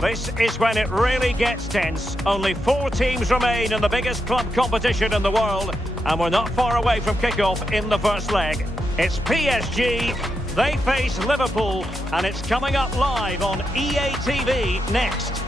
This is when it really gets tense. Only 4 teams remain in the biggest club competition in the world, and we're not far away from kickoff in the first leg. It's PSG, they face Liverpool, and it's coming up live on EA TV next.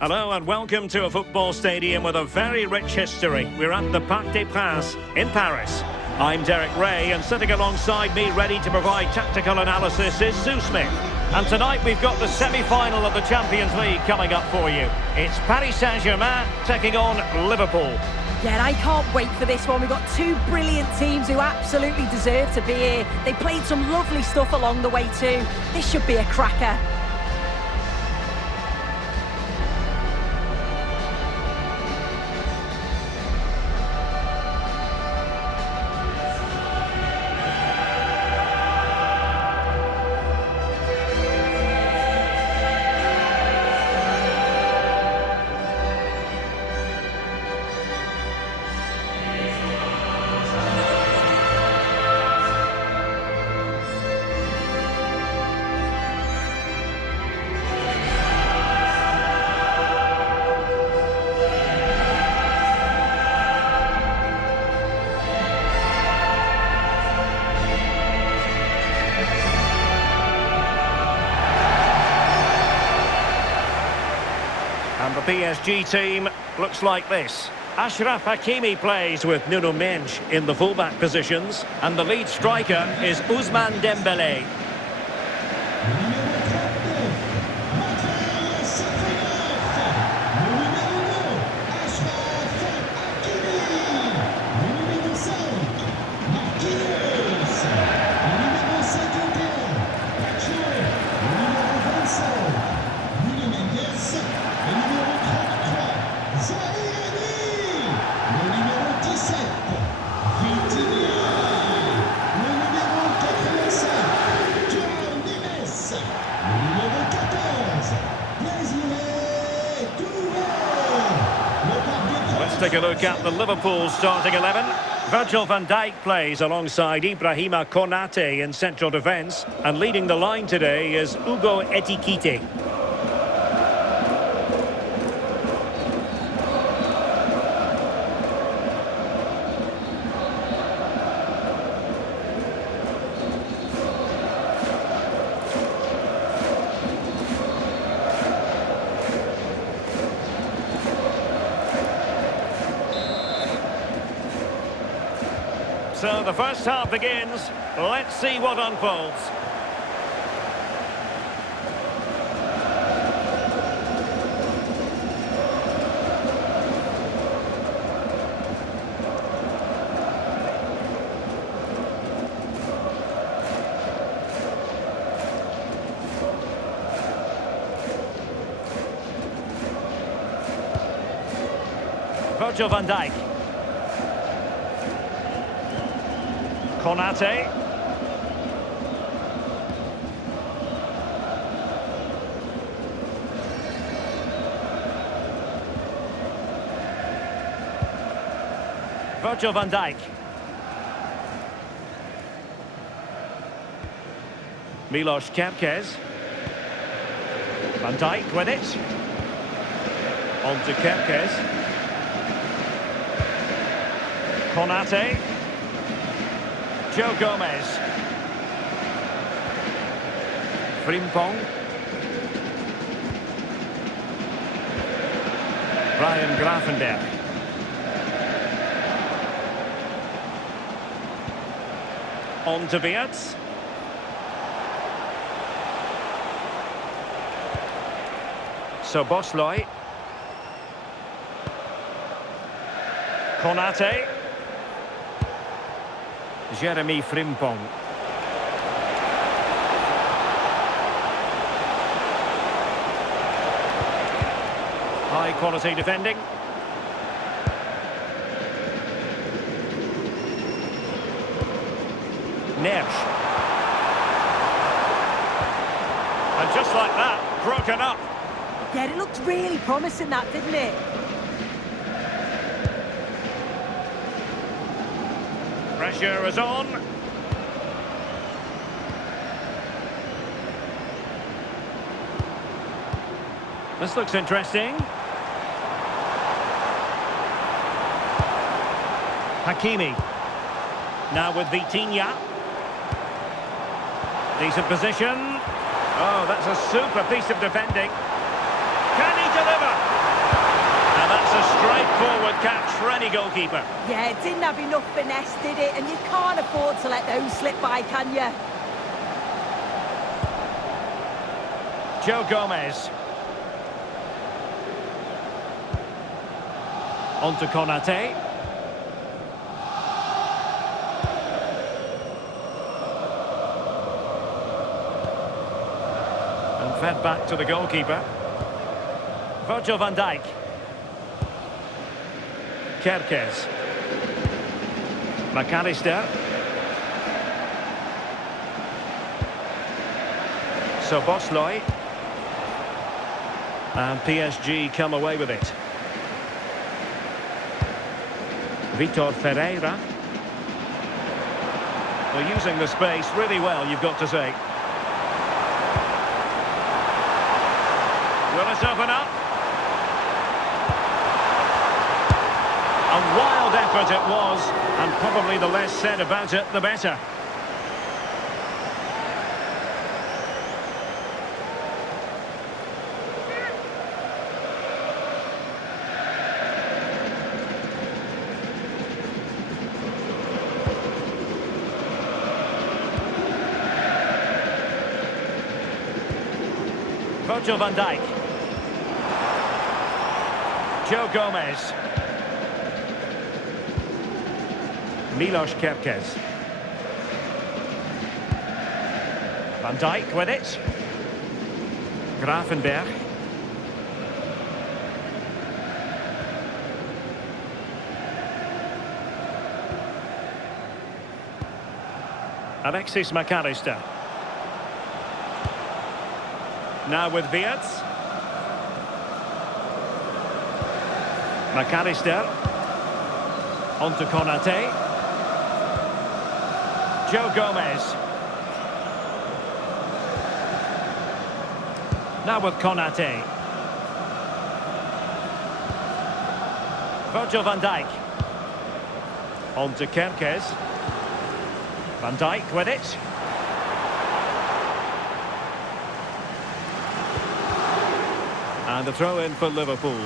Hello and welcome to a football stadium with a very rich history. We're at the Parc des Princes in Paris. I'm Derek Ray, and sitting alongside me ready to provide tactical analysis is Sue Smith. And tonight we've got the semi-final of the Champions League coming up for you. It's Paris Saint-Germain taking on Liverpool. Yeah, I can't wait for this one. We've got 2 brilliant teams who absolutely deserve to be here. They played some lovely stuff along the way too. This should be a cracker. And the PSG team looks like this. Achraf Hakimi plays with Nuno Mendes in the fullback positions, and the lead striker is Ousmane Dembélé. Let's take a look at the Liverpool starting 11. Virgil van Dijk plays alongside Ibrahima Konate in central defence, and leading the line today is Hugo Ekitike. So the first half begins. Let's see what unfolds. Virgil van Dijk. Konate. Virgil van Dijk. Milos Kerkez. Van Dijk with it. On to Kerkez. Konate. Joe Gomez. Frimpong. Ryan Gravenberch. On to Wirtz. Szoboszlai. Konate. Jeremy Frimpong. High quality defending. Neres. And just like that, broken up. Yeah, it looked really promising, that, didn't it? Pressure is on. This looks interesting. Hakimi. Now with Vitinha. Decent position. Oh, that's a super piece of defending. Can he deliver? And that's a straightforward catch for any goalkeeper. Yeah, it didn't have enough finesse, did it? And you can't afford to let those slip by, can you? Joe Gomez. On to Konate. And fed back to the goalkeeper. Virgil van Dijk. Kerkez. McAllister. Szoboszlai. And PSG come away with it. Vitor Ferreira. They're using the space really well, you've got to say. Will it open up? A wild effort it was, and probably the less said about it, the better. Virgil van Dijk. Joe Gomez. Milos Kerkez. Van Dijk with it. Gravenberg. Alexis McAllister. Now with Wirtz. McAllister. On to Konate. Joe Gomez. Now with Konate. Virgil van Dijk. On to Kerkez. Van Dijk with it. And the throw in for Liverpool.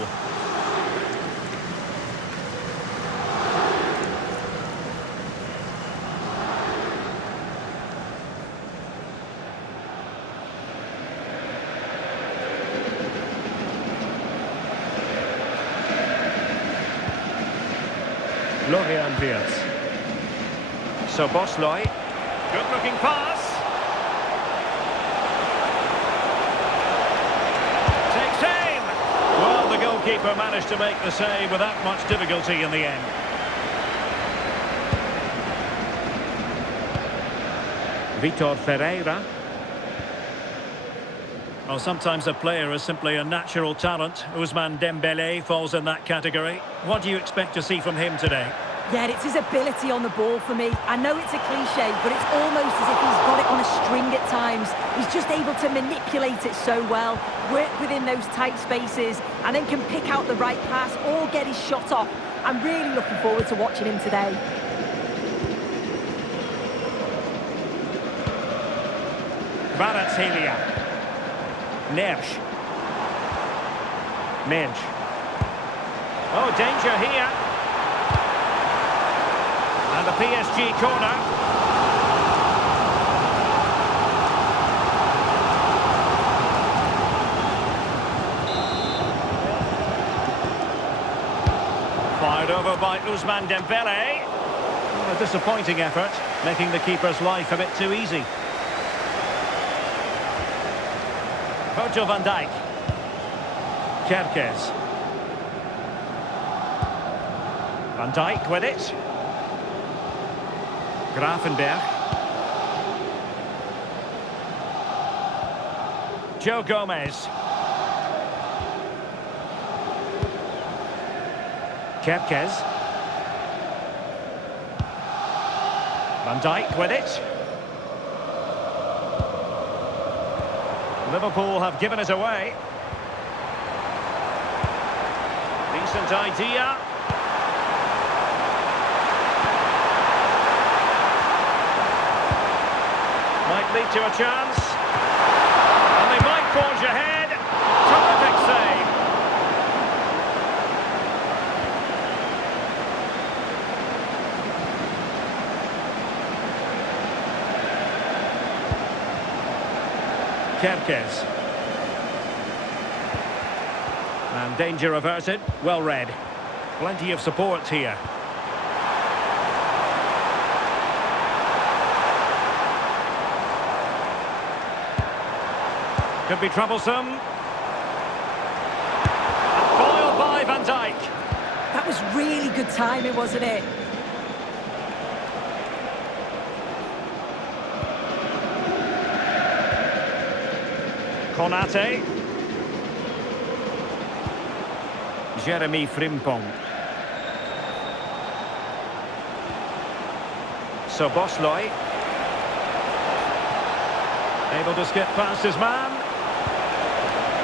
Florian Wirtz. Szoboszlai. Good looking pass. Takes aim. Well, the goalkeeper managed to make the save without much difficulty in the end. Vitor Ferreira. Well, sometimes a player is simply a natural talent. Ousmane Dembélé falls in that category. What do you expect to see from him today? Yeah, it's his ability on the ball for me. I know it's a cliche, but it's almost as if he's got it on a string at times. He's just able to manipulate it so well, work within those tight spaces, and then can pick out the right pass or get his shot off. I'm really looking forward to watching him today. Kvaratskhelia. Nersch. Mensch. Oh, danger here. And the PSG corner. Fired over by Ousmane Dembélé. A disappointing effort, making the keeper's life a bit too easy. Virgil van Dijk. Kerkez. Van Dijk with it. Gravenberg. Joe Gomez. Kerkez. Van Dijk with it. Liverpool have given it away. decent idea. Might lead to a chance. And they might forge ahead. Terrific save. Kerkez. And danger averted. Well read. Plenty of support here. Could be troublesome. Foiled by Van Dijk. That was really good timing, wasn't it? Konate. Jeremy Frimpong. Soboslai. Able to skip past his man.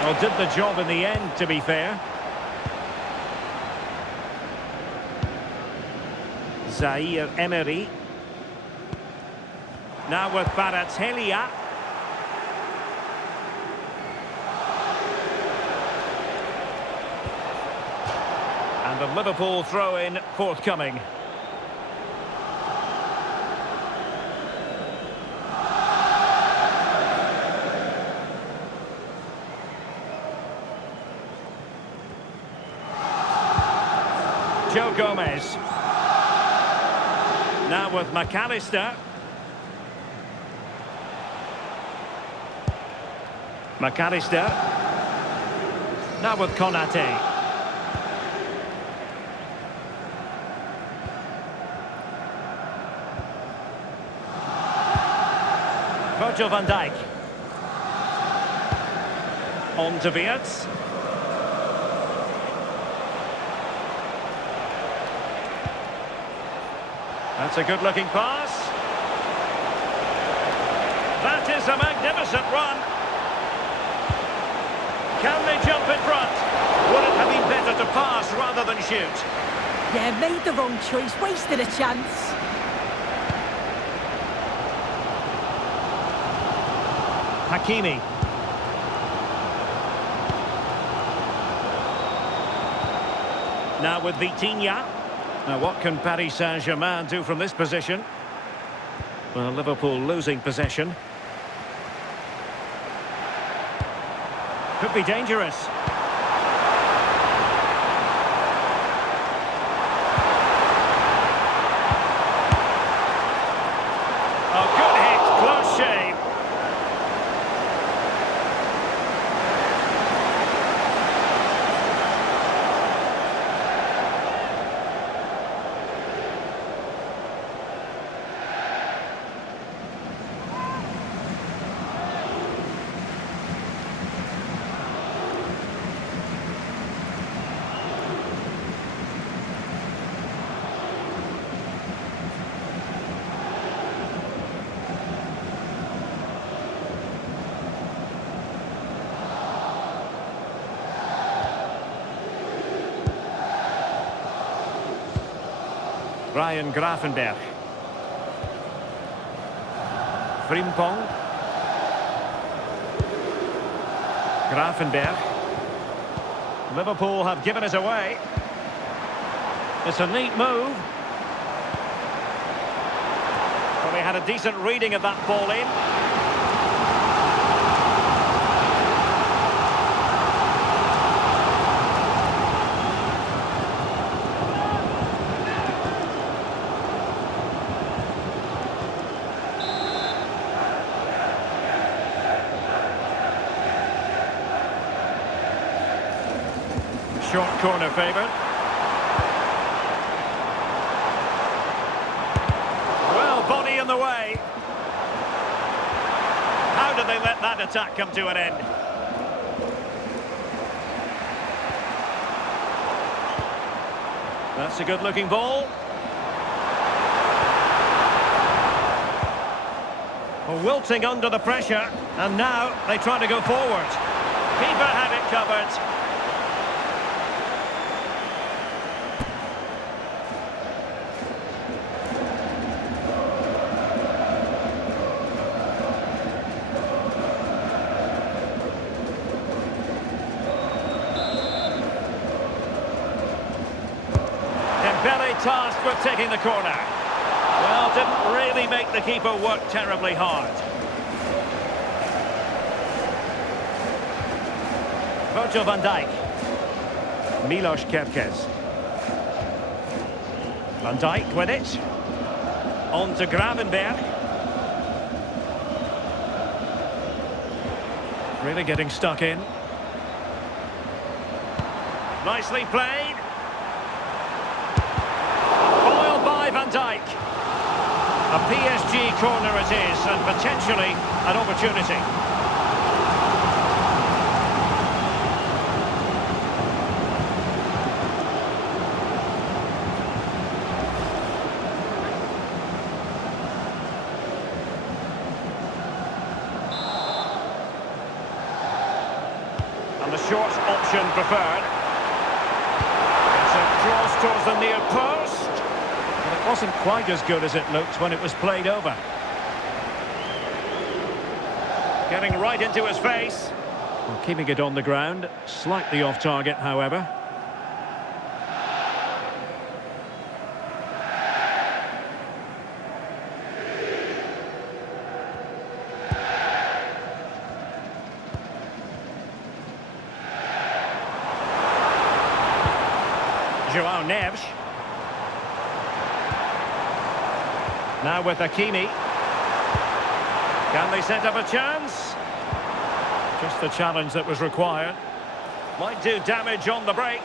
Well, did the job in the end, to be fair. Zaire Emery. Now with Baratelia. And the Liverpool throw-in forthcoming. Joe Gomez. Now with McAllister. McAllister. Now with Konate. Virgil van Dijk. On to Wirtz. That's a good-looking pass. That is a magnificent run. Can they jump in front? Would it have been better to pass rather than shoot? Yeah, made the wrong choice, wasted a chance. Hakimi. Now with Vitinha. Now what can Paris Saint-Germain do from this position? Well, Liverpool losing possession. Could be dangerous. Oh, good hit, close shave. Ryan Gravenberch. Frimpong. Gravenberch. Liverpool have given it away. It's a neat move. Well, they had a decent reading of that ball in. Short corner favourite. Well, body in the way. How did they let that attack come to an end? That's a good-looking ball. Well, wilting under the pressure, and now they try to go forward. Keeper had it covered. tasked with taking the corner. Well, didn't really make the keeper work terribly hard. Virgil van Dijk. Milos Kerkez. Van Dijk with it. On to Gravenberg. Really getting stuck in. Nicely played. Foiled by Van Dijk. A PSG corner it is, and potentially an opportunity. And the short option preferred. It's a cross towards the near post. But it wasn't quite as good as it looked when it was played over. Getting right into his face. Well, keeping it on the ground. Slightly off target, however. João Neves. Now with Hakimi. Can they set up a chance? Just the challenge that was required. Might do damage on the break.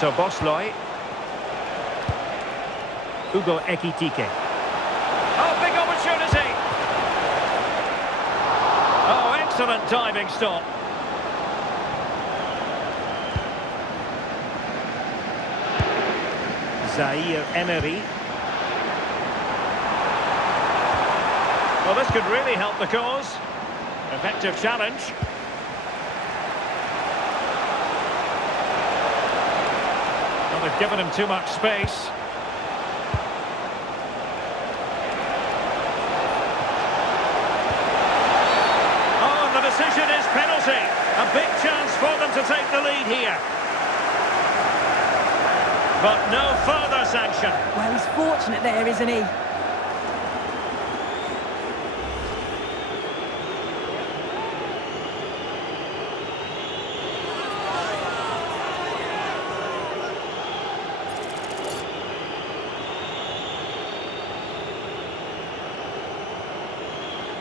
So Bosley. Hugo Ekitike. Oh, big opportunity! Oh, excellent diving stop. Zaire Emery. Well, this could really help the cause. Effective challenge. Well, they've given him too much space. Oh, and the decision is penalty. A big chance for them to take the lead here. But no further sanction. Well, he's fortunate there, isn't he?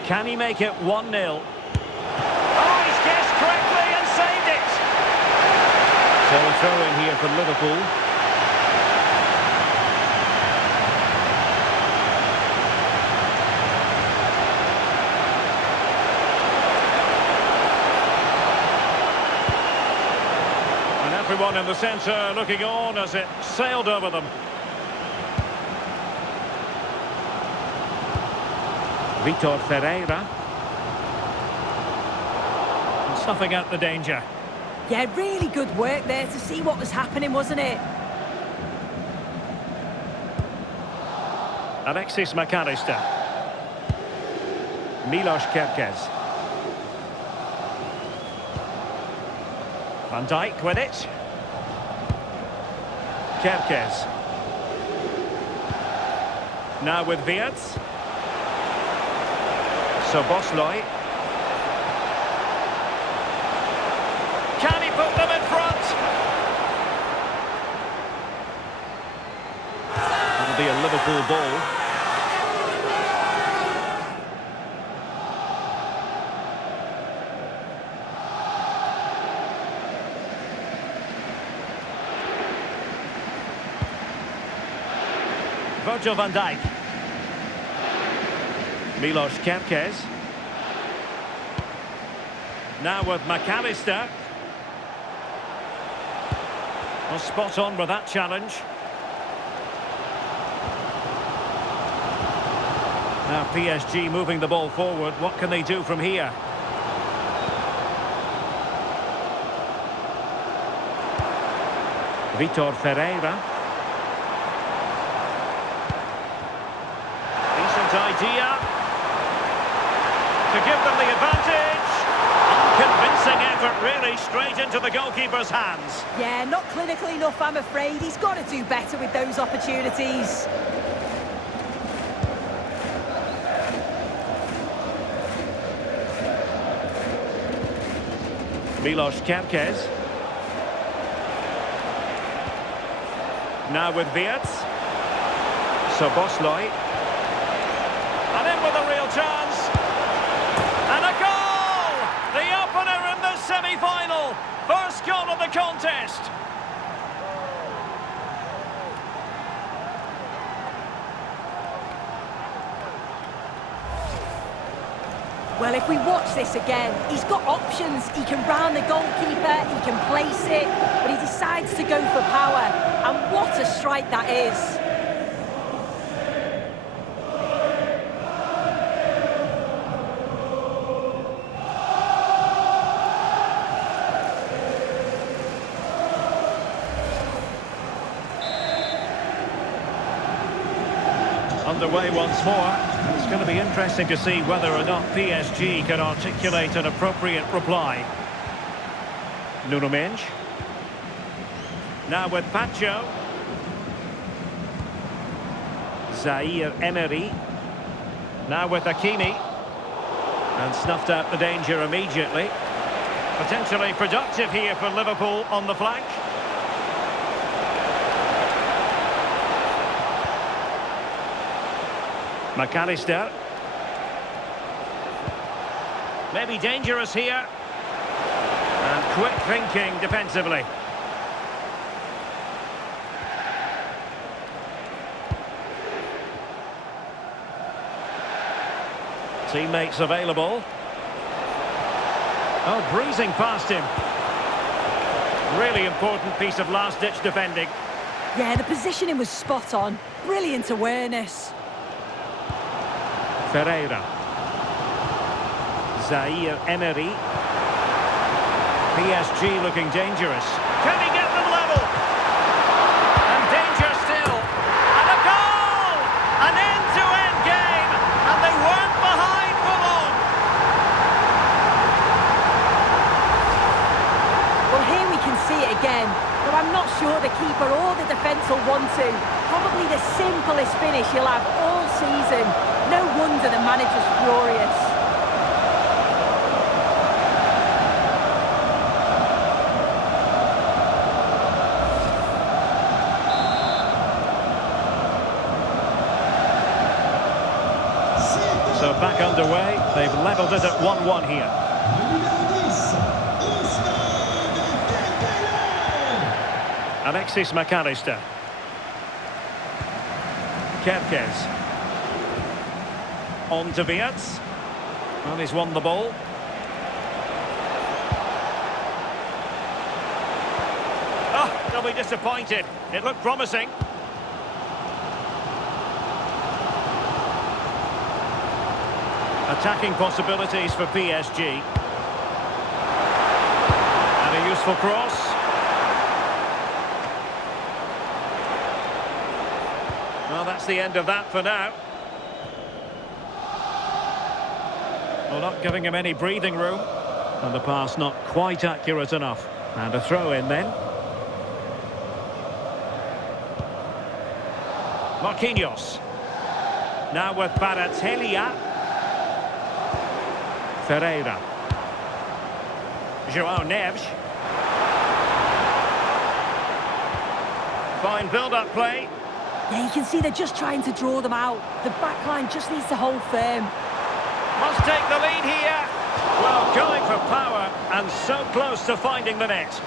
Can he make it 1-0? Oh, he's guessed correctly and saved it! So a throw in here for Liverpool. And everyone in the centre looking on as it sailed over them. Vitor Ferreira. And snuffing out the danger. Yeah, really good work there to see what was happening, wasn't it? Alexis McAllister. Milos Kerkez. Van Dijk with it. Kerkez. Now with Wirtz. So Bosley. Can he put them in front? It'll be a Liverpool ball. Virgil van Dijk. Milos Kerkez. Now with McAllister. Well, spot on with that challenge. Now PSG moving the ball forward. What can they do from here? Vitor Ferreira. Decent idea to give them the advantage. Unconvincing. convincing effort, really, straight into the goalkeeper's hands. Yeah, not clinical enough, I'm afraid. He's got to do better with those opportunities. Milos Kerkez. Now with Wirtz. Soboslai. And in with a real chance. And a goal! The opener in the semi-final. First goal of the contest. Well, if we watch this again, he's got options. He can round the goalkeeper, he can place it, but he decides to go for power. And what a strike that is. Underway once more. It's going to be interesting to see whether or not PSG can articulate an appropriate reply. Nuno Mendes. Now with Pacho. Zaire Emery. Now with Hakimi. And snuffed out the danger immediately. Potentially productive here for Liverpool on the flank. McAllister. Maybe dangerous here. And quick thinking defensively. Teammates available. Oh, breezing past him. Really important piece of last-ditch defending. Yeah, the positioning was spot on. Brilliant awareness. Ferreira. Zaire Emery. PSG looking dangerous. Can he get them level? And danger still. And a goal! An end-to-end game. And they weren't behind for long. Well, here we can see it again. But I'm not sure the keeper or the defence will want to. Probably the simplest finish he'll have all season. No wonder the manager's furious. So back underway. They've levelled it at 1-1 here. Alexis McAllister. Kerkez. On to Wirtz. Well, he's won the ball. Oh, they'll be disappointed. It looked promising. Attacking possibilities for PSG. And a useful cross. Well, that's the end of that for now. Well, not giving him any breathing room. And the pass not quite accurate enough. And a throw in then. Marquinhos. Now with Baratelia. Ferreira. João Neves. Fine build-up play. Yeah, you can see they're just trying to draw them out. The back line just needs to hold firm. Must take the lead here. Well, going for power and so close to finding the net.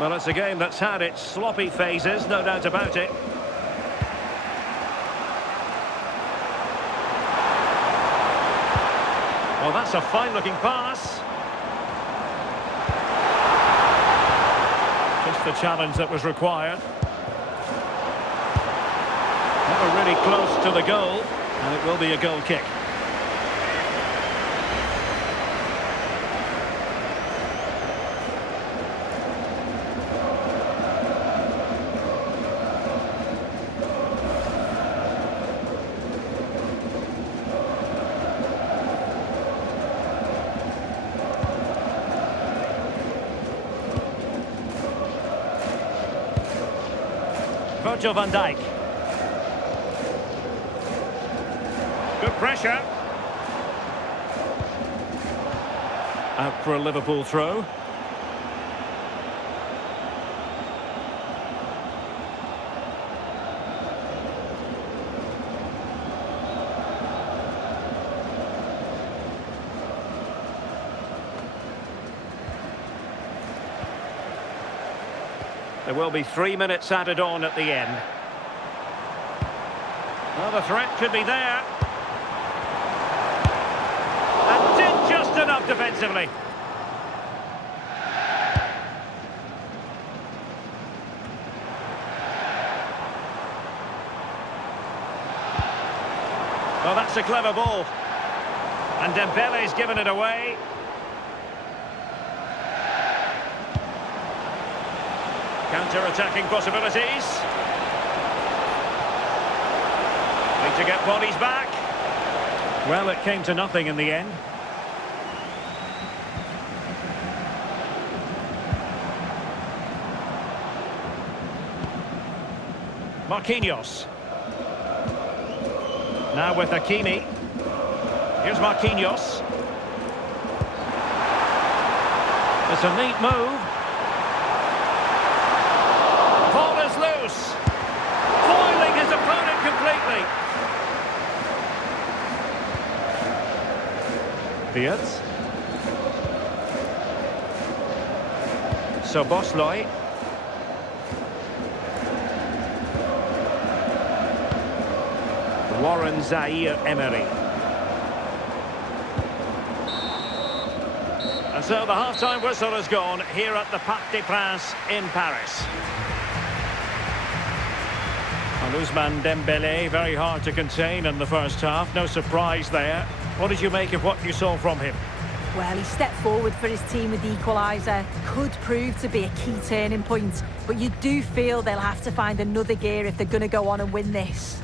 Well, it's a game that's had its sloppy phases, no doubt about it. Well, that's a fine-looking pass. just the challenge that was required. Never really close to the goal, and it will be a goal kick. Virgil van Dijk. Good pressure. Out for a Liverpool throw. There will be 3 minutes added on at the end. Well, the threat could be there. And did just enough defensively. Well, that's a clever ball. And Dembele's given it away. Counter-attacking possibilities. Need to get bodies back. Well, it came to nothing in the end. Marquinhos. Now with Hakimi. Here's Marquinhos. It's a neat move. Ball is loose. Foiling his opponent completely. Beards. Szoboszlai. Warren Zaire-Emery. And so the half-time whistle has gone here at the Parc des Princes in Paris. And Ousmane Dembélé, very hard to contain in the first half. No surprise there. What did you make of what you saw from him? Well, he stepped forward for his team with the equaliser. Could prove to be a key turning point. But you do feel they'll have to find another gear if they're going to go on and win this.